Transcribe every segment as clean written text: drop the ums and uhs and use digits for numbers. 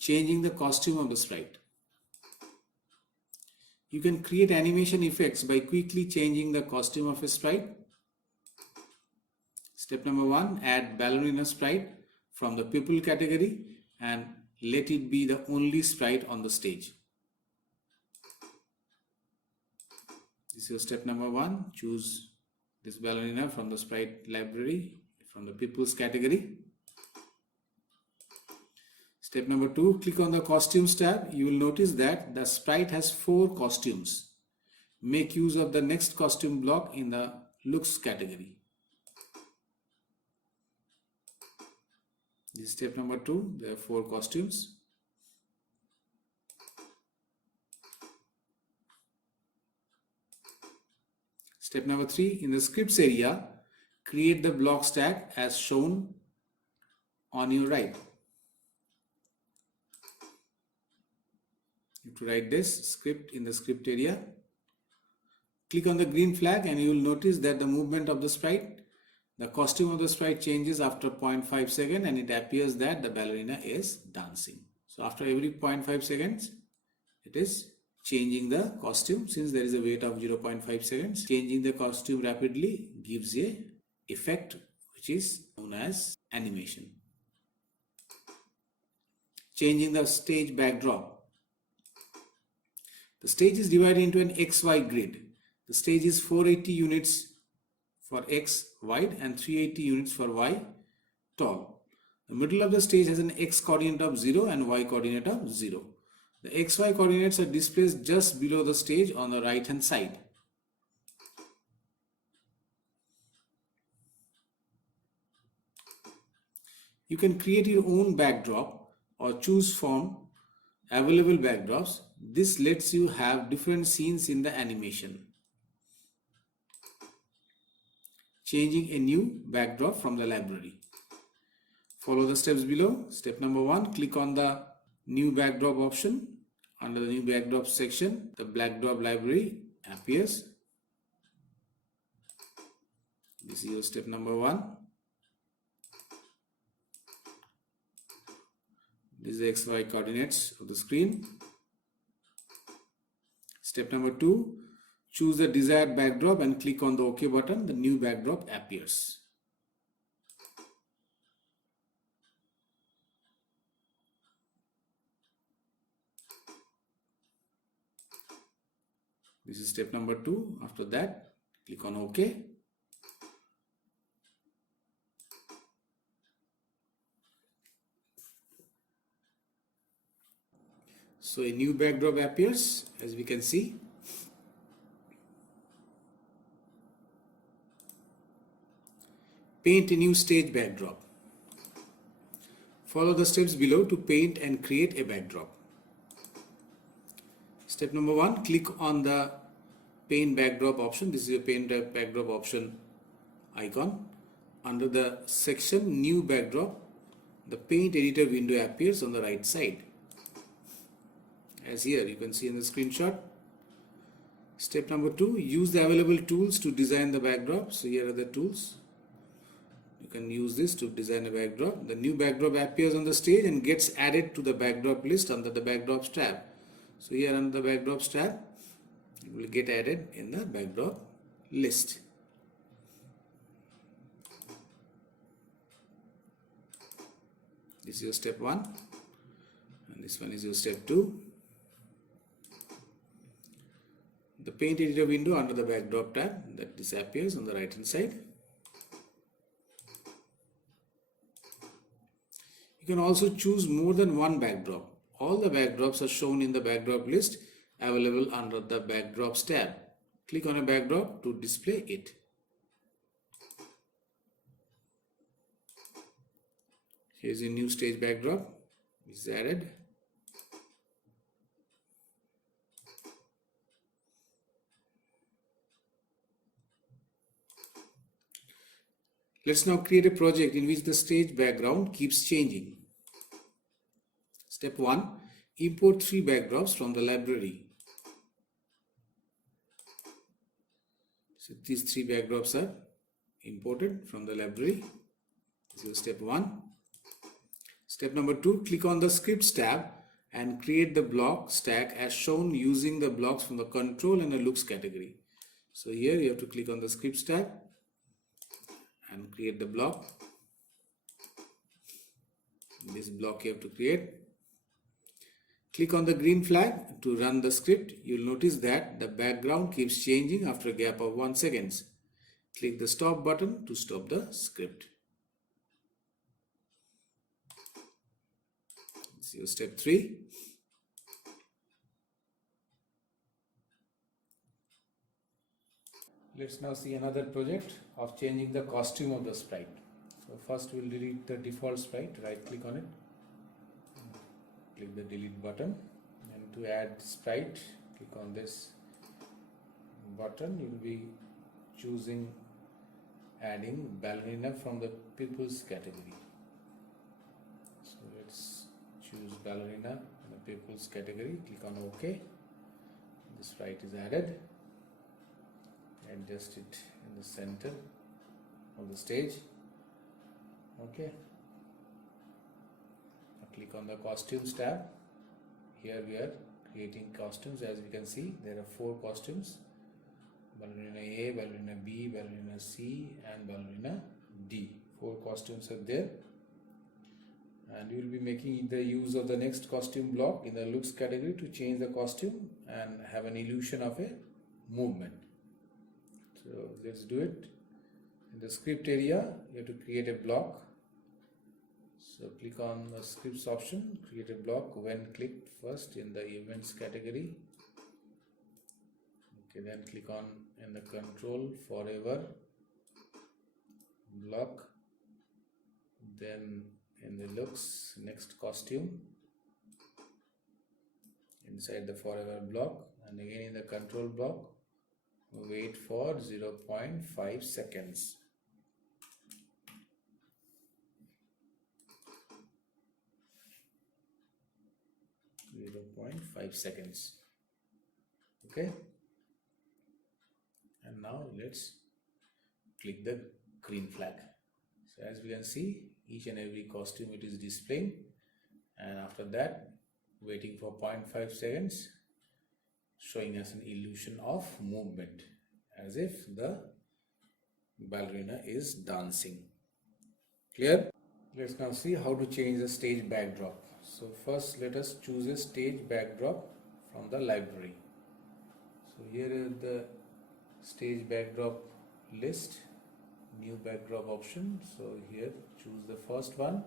Changing the costume of the sprite. You can create animation effects by quickly changing the costume of a sprite. Step number 1, add Ballerina sprite from the people category and let it be the only sprite on the stage. This is step number 1. Choose this Ballerina from the sprite library from the people's category. Step number 2, click on the costumes tab. You will notice that the sprite has 4 costumes. Make use of the next costume block in the looks category. This is step number 2. There are 4 costumes. Step number 3, in the scripts area, create the block stack as shown on your right. You have to write this script in the script area. Click on the green flag and you will notice that the movement of the sprite, the costume of the sprite changes after 0.5 seconds and it appears that the ballerina is dancing. So after every 0.5 seconds, it is changing the costume. Since there is a wait of 0.5 seconds, changing the costume rapidly gives a effect which is known as animation. Changing the stage backdrop. The stage is divided into an XY grid. The stage is 480 units for X wide and 380 units for Y tall. The middle of the stage has an X coordinate of 0 and Y coordinate of 0. The XY coordinates are displayed just below the stage on the right hand side. You can create your own backdrop or choose from available backdrops. This lets you have different scenes in the animation. Changing a new backdrop from the library. Follow the steps below. Step number 1, click on the new backdrop option. Under the new backdrop section, the backdrop library appears. This is your step number 1. This is the XY coordinates of the screen. Step number 2, choose the desired backdrop and click on the OK button. The new backdrop appears. This is step number 2. After that, click on OK. So a new backdrop appears, as we can see. Paint a new stage backdrop. Follow the steps below to paint and create a backdrop. Step number 1, click on the paint backdrop option. This is your paint backdrop option icon. Under the section new backdrop, the paint editor window appears on the right side. As here you can see in the screenshot. Step number 2, use the available tools to design the backdrop. So here are the tools. You can use this to design a backdrop. The new backdrop appears on the stage and gets added to the backdrop list under the backdrops tab. So here under the backdrops tab, it will get added in the backdrop list. This is your step 1 and this one is your step 2. The paint editor window under the backdrop tab that disappears on the right hand side. You can also choose more than one backdrop. All the backdrops are shown in the backdrop list available under the backdrops tab. Click on a backdrop to display it. Here's a new stage backdrop which is added. Let's now create a project in which the stage background keeps changing. Step 1. Import 3 backdrops from the library. So these 3 backdrops are imported from the library. This is step 1. Step number 2, click on the Scripts tab and create the block stack as shown using the blocks from the Control and the Looks category. So here you have to click on the Scripts tab and create the block. This block you have to create. Click on the green flag to run the script. You'll notice that the background keeps changing after a gap of 1 second. Click the stop button to stop the script. This is step 3. Let's now see another project of changing the costume of the sprite. So first we'll delete the default sprite. Right click on it. Click the delete button, and to add sprite, click on this button. You will be choosing adding Ballerina from the people's category. So let's choose Ballerina in the people's category. Click on OK. The sprite is added. Adjust it in the center of the stage. Okay. Click on the costumes tab. Here we are creating costumes. As we can see, there are 4 costumes: Ballerina A, Ballerina B, Ballerina C and Ballerina D. 4 costumes are there, and we will be making the use of the next costume block in the looks category to change the costume and have an illusion of a movement. So let's do it. In the script area, you have to create a block. So click on the scripts option, create a block. When clicked first in the events category. Okay, then click on in the control forever block. Then in the looks, next costume inside the forever block, and again in the control block. Wait for 0.5 seconds. Okay, and now let's click the green flag. So as we can see, each and every costume it is displaying, and after that waiting for 0.5 seconds, showing us an illusion of movement as if the ballerina is dancing. Clear? Let's now see how to change the stage backdrop. So first let us choose a stage backdrop from the library. So here is the stage backdrop list, new backdrop option. So here choose the first one,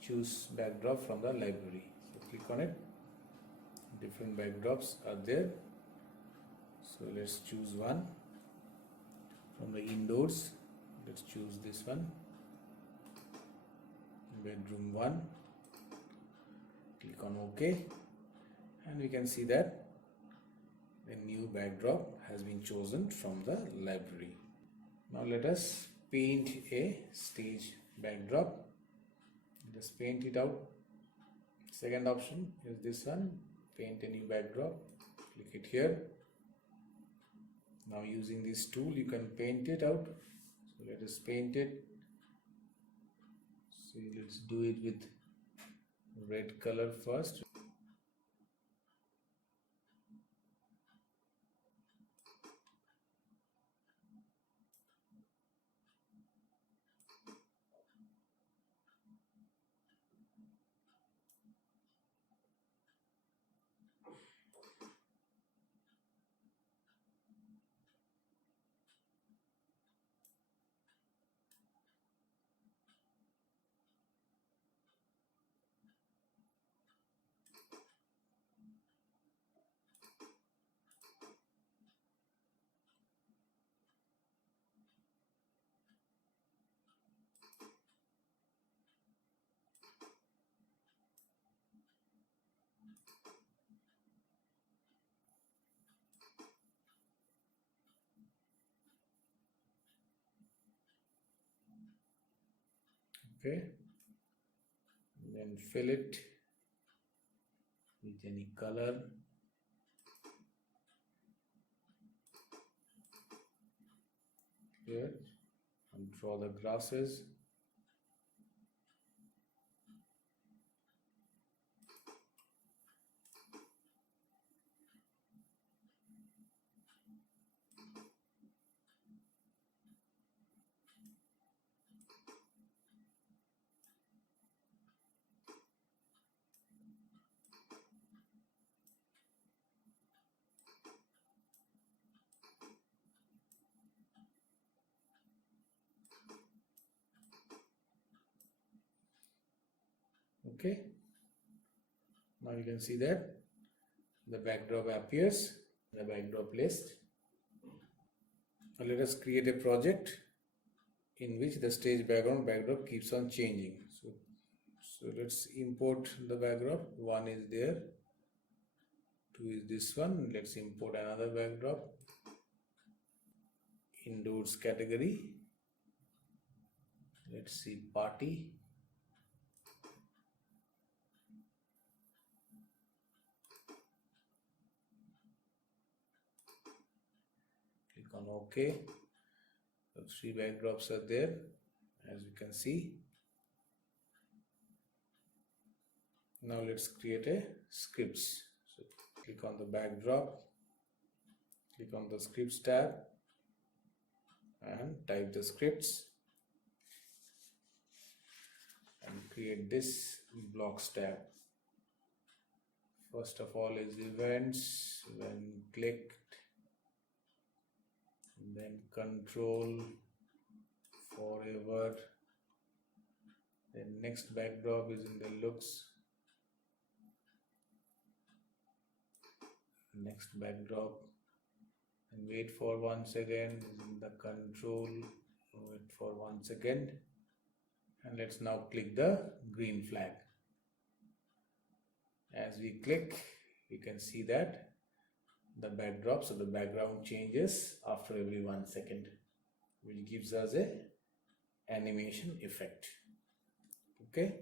choose backdrop from the library. So click on it. Different backdrops are there. So let's choose one from the indoors. Let's choose this one, bedroom 1. Click on OK, and we can see that a new backdrop has been chosen from the library. Now let us paint a stage backdrop. Let us paint it out. Second option is this one, paint a new backdrop. Click it here. Now using this tool you can paint it out. So let us paint it. So let's do it with red color first. Okay, then fill it with any color. Here, and draw the grasses. Okay, now you can see that the backdrop appears in the backdrop list. Now let us create a project in which the stage backdrop keeps on changing. So let's import the backdrop. One is there, two is this one. Let's import another backdrop. Indoors category. Let's see, party. Click on OK. So 3 backdrops are there, as you can see. Now let's create a scripts. So click on the backdrop, click on the scripts tab and type the scripts and create this blocks tab. First of all is events, when clicked, then control, forever. Then next backdrop is in the looks. Next backdrop, and wait for 1 second is in the control. Wait for 1 second, and let's now click the green flag. As we click, you can see that the backdrop, so the background changes after every 1 second, which gives us a animation effect. Okay.